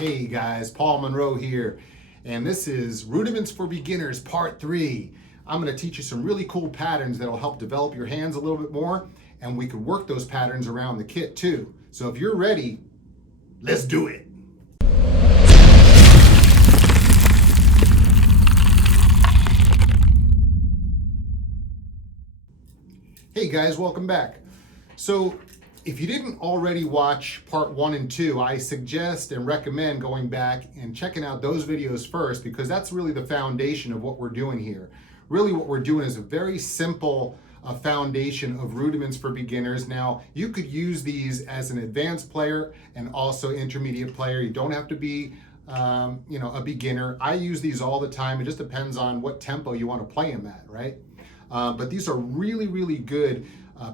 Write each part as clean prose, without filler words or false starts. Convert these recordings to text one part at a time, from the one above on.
Hey guys, Paul Monroe here, and this is Rudiments for Beginners Part 3. I'm going to teach you some really cool patterns that will help develop your hands a little bit more, and we can work those patterns around the kit too. So if you're ready, let's do it. Hey guys, welcome back. So if you didn't already watch part 1 and 2, I suggest and recommend going back and checking out those videos first, because that's really the foundation of what we're doing here. Really what we're doing is a very simple foundation of rudiments for beginners. Now, you could use these as an advanced player and also intermediate player. You don't have to be a beginner. I use these all the time. It just depends on what tempo you want to play them at, right? But these are really, really good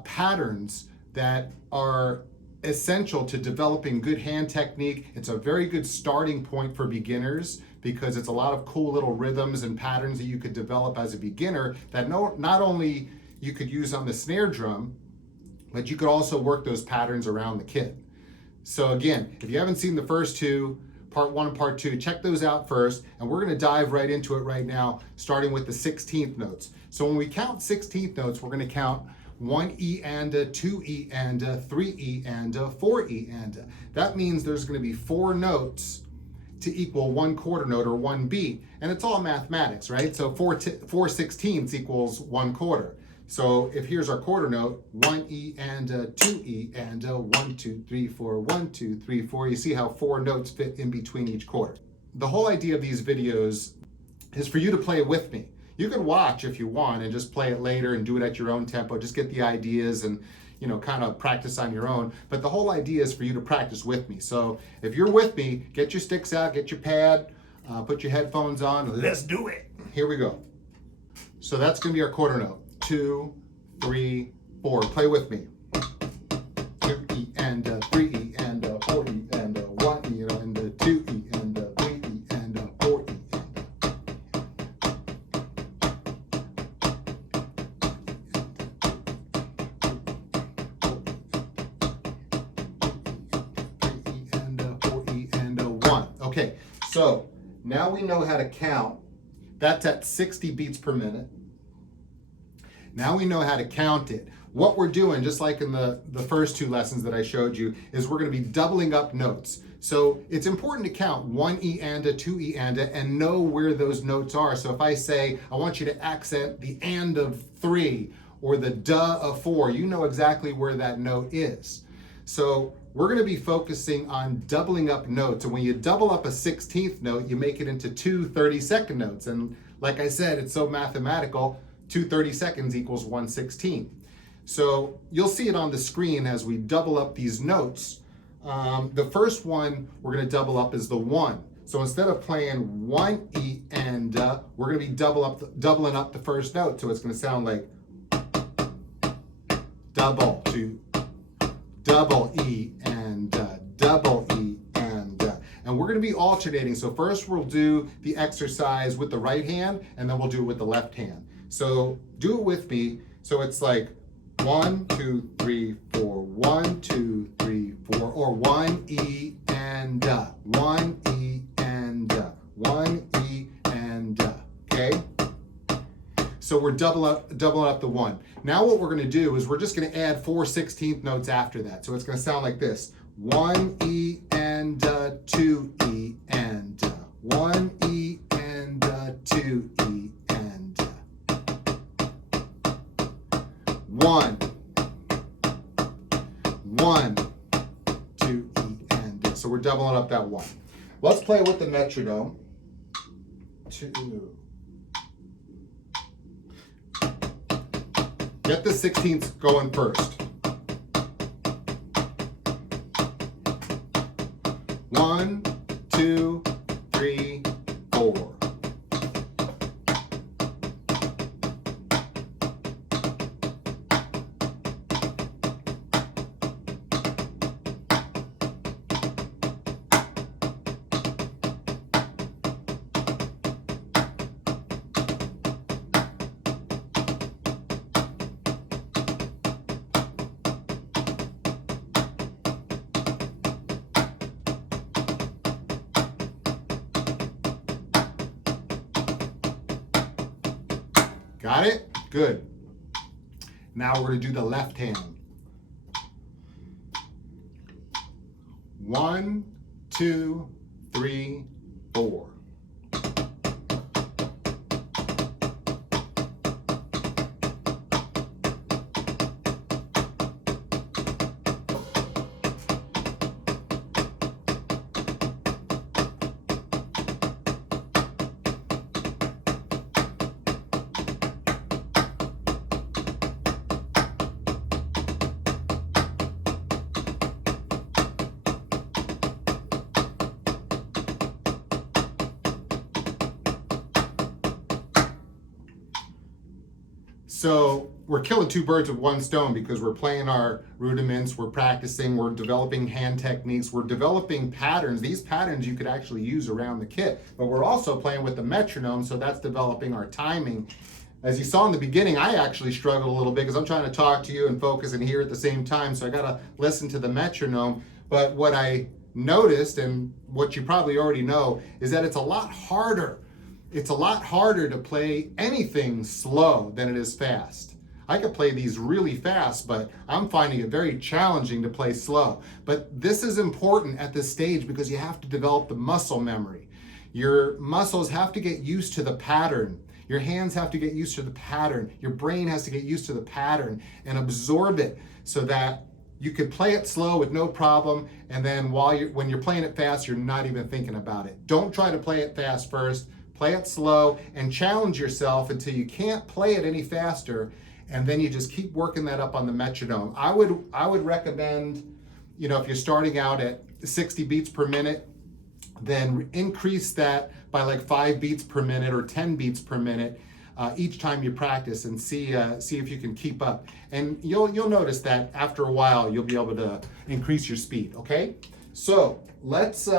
patterns that are essential to developing good hand technique. It's a very good starting point for beginners because it's a lot of cool little rhythms and patterns that you could develop as a beginner that not only you could use on the snare drum, but you could also work those patterns around the kit. So again, if you haven't seen the first two, part 1 and part 2, check those out first, and we're going to dive right into it right now, starting with the 16th notes. So when we count 16th notes, we're going to count 1 E and a, 2 E and a, 3 E and a, 4 E and a. That means there's going to be 4 notes to equal 1 quarter note or 1 beat, and it's all mathematics, right? So 4 sixteenths equals 1 quarter. So if here's our quarter note, 1 E and a, 2 E and a, 1 2 3 4, 1 2 3 4. You see how 4 notes fit in between each quarter. The whole idea of these videos is for you to play with me. You can watch if you want and just play it later and do it at your own tempo. Just get the ideas and, kind of practice on your own. But the whole idea is for you to practice with me. So if you're with me, get your sticks out, get your pad, put your headphones on. Let's do it. Here we go. So that's going to be our quarter note. 2, 3, 4. Play with me. 2 E and a, 3 E and a, 4 E and a, 1 E and a, 2 E and a, 3 E and a, 4 E. Okay, so now we know how to count. That's at 60 beats per minute. Now we know how to count it. What we're doing, just like in the first 2 lessons that I showed you, is we're going to be doubling up notes. So it's important to count 1 E and a, 2 E and a, and know where those notes are. So if I say, I want you to accent the and of 3 or the duh of 4, you know exactly where that note is. So we're going to be focusing on doubling up notes. And when you double up a 16th note, you make it into 2 30-second notes. And like I said, it's so mathematical, 2 30-seconds equals 1 16th. So you'll see it on the screen as we double up these notes. The first one we're going to double up is the 1. So instead of playing 1 E and we're going to be doubling up the first note. So it's going to sound like double to double E and double E and we're going to be alternating. So first we'll do the exercise with the right hand, and then we'll do it with the left hand. So do it with me. So it's like 1 2 3 4, 1 2 3 4, or 1 E and 1 E and 1 E and okay. So we're doubling up the 1. Now what we're going to do is we're just going to add 4 16th notes after that. So it's going to sound like this: 1 E and 2 E and 1 E and 2 E and 1 1 2 E and. So we're doubling up that 1. Let's play with the metronome. 2. Get the 16ths going first. 1 2 3 4. Got it? Good. Now we're going to do the left hand. 1, 2, 3, 4. So we're killing two birds with one stone because we're playing our rudiments, we're practicing, we're developing hand techniques, we're developing patterns. These patterns you could actually use around the kit, but we're also playing with the metronome, so that's developing our timing. As you saw in the beginning, I actually struggled a little bit because I'm trying to talk to you and focus and hear at the same time, so I gotta listen to the metronome. But what I noticed, and what you probably already know, is that it's a lot harder. It's a lot harder to play anything slow than it is fast. I could play these really fast, but I'm finding it very challenging to play slow. But this is important at this stage because you have to develop the muscle memory. Your muscles have to get used to the pattern. Your hands have to get used to the pattern. Your brain has to get used to the pattern and absorb it so that you could play it slow with no problem, and then when you're playing it fast, you're not even thinking about it. Don't try to play it fast first. Play it slow and challenge yourself until you can't play it any faster, and then you just keep working that up on the metronome. I would recommend, if you're starting out at 60 beats per minute, then increase that by like 5 beats per minute or 10 beats per minute each time you practice, and see if you can keep up. And you'll notice that after a while you'll be able to increase your speed. Okay, so let's.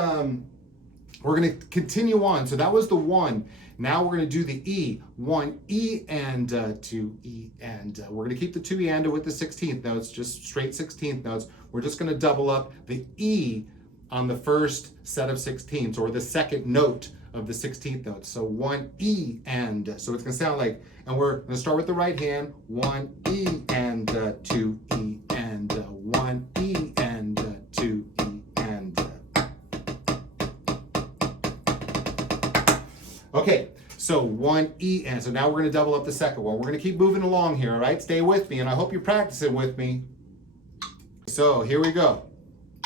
We're going to continue on. So that was the 1. Now we're going to do the E. 1 E and 2 E and. We're going to keep the 2 E and with the 16th notes, just straight 16th notes. We're just going to double up the E on the first set of 16ths, or the second note of the 16th note. So 1 E and. So it's going to sound like, and we're going to start with the right hand. 1 E and 2 E and 1 E and 2 E and. Okay, so 1 E and. So now we're going to double up the second one. We're going to keep moving along here, all right? Stay with me, and I hope you're practicing with me. So here we go.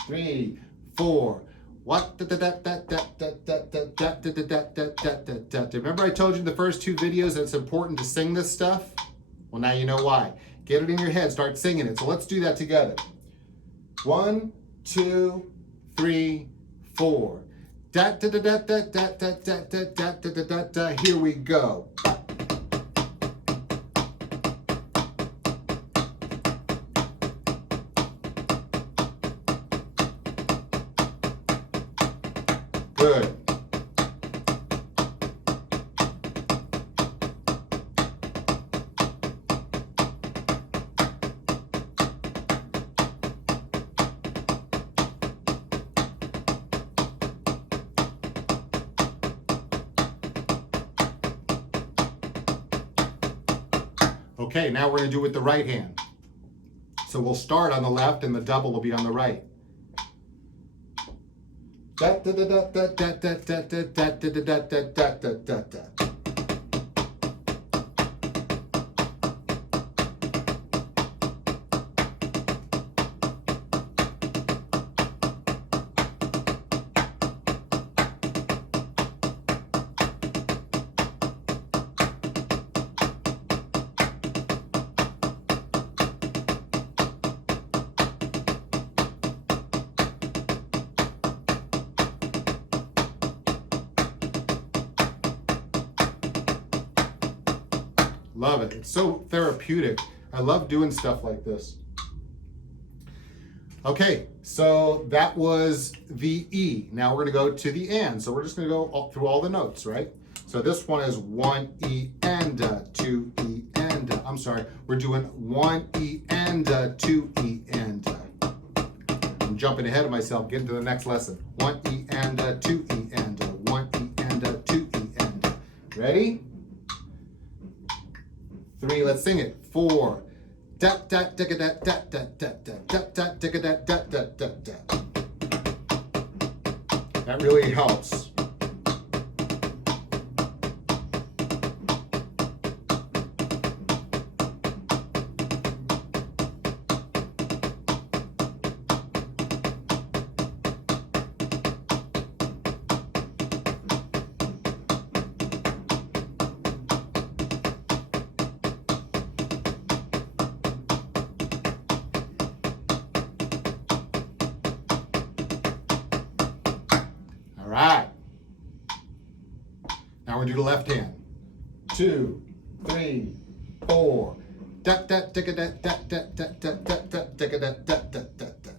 3, 4. What? Remember I told you in the first 2 videos that it's important to sing this stuff? Well, now you know why. Get it in your head. Start singing it. So let's do that together. 1, 2, 3, 4. Da da da da da da da da da da da da da. Here we go. Good. Okay, now we're going to do it with the right hand. So we'll start on the left and the double will be on the right. Da da da da da da da da da da da da da da da. Love it. It's so therapeutic. I love doing stuff like this. Okay, so that was the E. Now we're going to go to the and. So we're just going to go through all the notes, right? So this one is 1 E and 2 E and. I'm sorry. We're doing 1 E and 2 E and. I'm jumping ahead of myself, getting to the next lesson. 1 E and 2 E and. 1 E and 2 E and. Ready? 3, let's sing it. 4. Dat dat digga dat dat dat dat dat dat digga dat dat dat dat dat. That really helps. Right. Now we're gonna do the left hand. 2, 3, 4. Dat dat digga dat dat dat dat dat dat dat digga dat dat dat dat dat.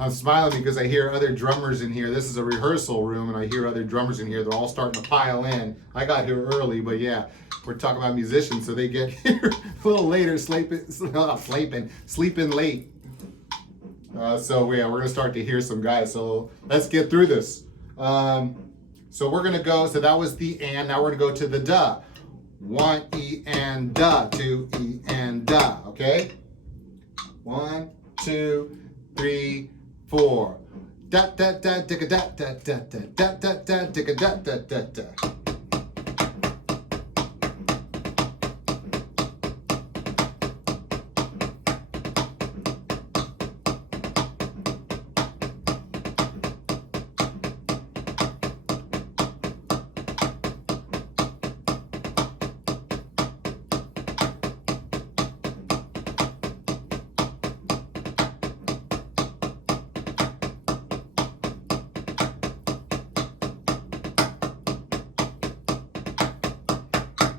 I'm smiling because I hear other drummers in here. This is a rehearsal room, and I hear other drummers in here. They're all starting to pile in. I got here early, but yeah, we're talking about musicians, so they get here a little later, sleeping late. So yeah, we're gonna start to hear some guys. So let's get through this. So we're gonna go. So that was the and. Now we're gonna go to the da. 1 E and da. 2 E and da. Okay. 1, 2, 3, 4. Da da da digga da da da da da da da digga da da da da.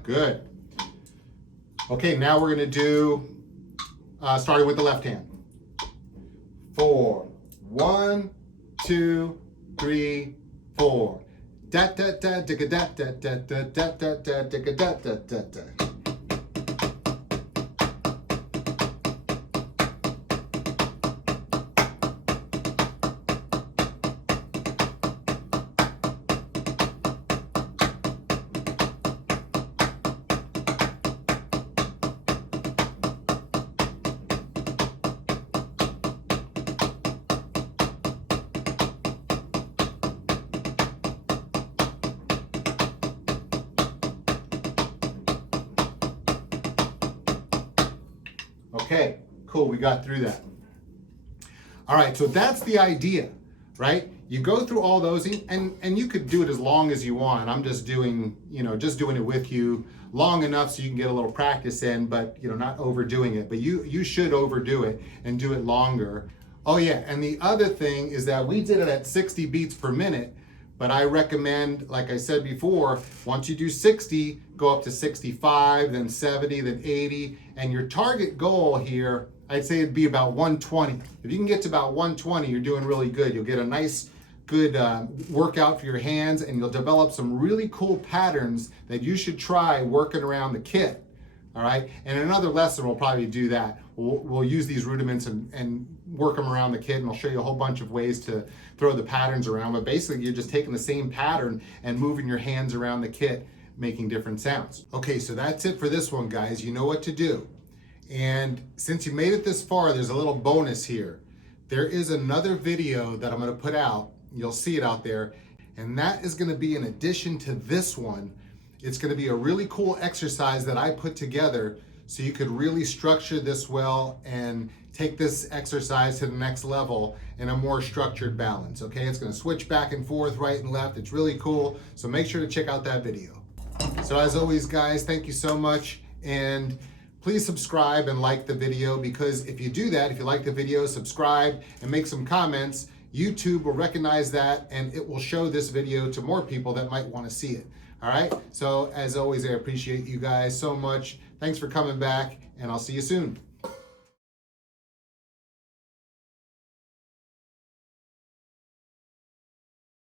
Good. Okay, now we're going to do, starting with the left hand. 4. 1, 2, 3, 4. Da da da digga da da da da da da da digga da da da da. Okay, cool, we got through that. All right, so that's the idea, right? You go through all those, and you could do it as long as you want. I'm just doing, just doing it with you long enough so you can get a little practice in, but not overdoing it. But you should overdo it and do it longer. Oh yeah, and the other thing is that we did it at 60 beats per minute, but I recommend, like I said before, once you do 60, go up to 65, then 70, then 80, and your target goal here, I'd say it'd be about 120. If you can get to about 120, you're doing really good. You'll get a nice, good workout for your hands, and you'll develop some really cool patterns that you should try working around the kit. All right, and in another lesson, we'll probably do that. We'll use these rudiments and work them around the kit, and I'll show you a whole bunch of ways to throw the patterns around. But basically, you're just taking the same pattern and moving your hands around the kit, making different sounds. Okay, so that's it for this one, guys. You know what to do. And since you made it this far, there's a little bonus here. There is another video that I'm gonna put out. You'll see it out there. And that is gonna be in addition to this one. It's gonna be a really cool exercise that I put together so you could really structure this well and take this exercise to the next level in a more structured balance, okay? It's gonna switch back and forth, right and left. It's really cool, so make sure to check out that video. So as always, guys, thank you so much, and please subscribe and like the video, because if you do that, if you like the video, subscribe and make some comments, YouTube will recognize that and it will show this video to more people that might wanna see it. All right. So as always, I appreciate you guys so much. Thanks for coming back, and I'll see you soon.